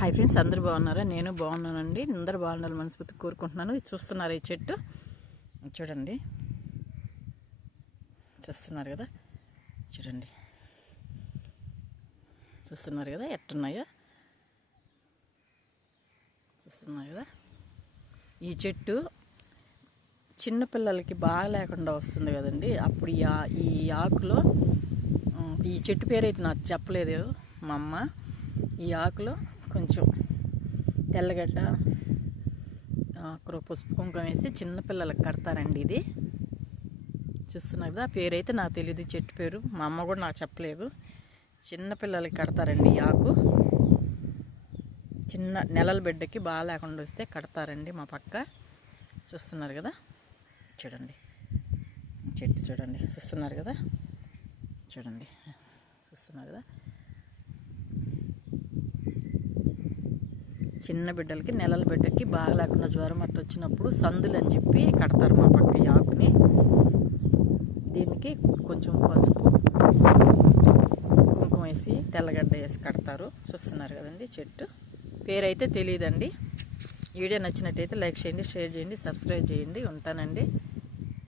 Hi friends, అందరూ బాగున్నారా? నేను బాగున్నానండి. అందరూ బాగుండాలి మనస్ఫూర్తి కోరుకుంటున్నాను. చూస్తున్నారు ఈ చెట్టు చూడండి, చూస్తున్నారు కదా, చూడండి, చూస్తున్నారు కదా ఎట్టున్నాయో, చూస్తున్నారు కదా. ఈ చెట్టు చిన్నపిల్లలకి బాగా లేకుండా వస్తుంది కదండి. అప్పుడు ఈ ఆకులో, ఈ చెట్టు పేరైతే నాకు చెప్పలేదు మా అమ్మ. ఈ ఆకులో కొంచెం తెల్లగడ్డ, పసుపు కుంకుమ వేసి చిన్నపిల్లలకు కడతారండి. ఇది చూస్తున్నారు కదా, పేరైతే నాకు తెలియదు, చెట్టు పేరు మా అమ్మ కూడా నాకు చెప్పలేదు. చిన్నపిల్లలకి కడతారండి ఈ ఆకు. చిన్న నెలల బిడ్డకి బాగా లేకుండా వస్తే కడతారండి మా పక్క. చూస్తున్నారు కదా, చూడండి చెట్టు చూడండి, చూస్తున్నారు కదా, చూడండి, చూస్తున్నారు కదా. చిన్న బిడ్డలకి, నెలల బిడ్డకి బాగా లేకుండా జ్వరం అట్ట వచ్చినప్పుడు సందులు అని చెప్పి కడతారు మా పక్క ఈ ఆకుని. దీనికి కొంచెం పసుపు కుంకుమ వేసి తెల్లగడ్డ వేసి కడతారు. చూస్తున్నారు కదండి, చెట్టు పేరైతే తెలియదండి. వీడియో నచ్చినట్టయితే లైక్ చేయండి, షేర్ చేయండి, సబ్స్క్రైబ్ చేయండి. ఉంటానండి.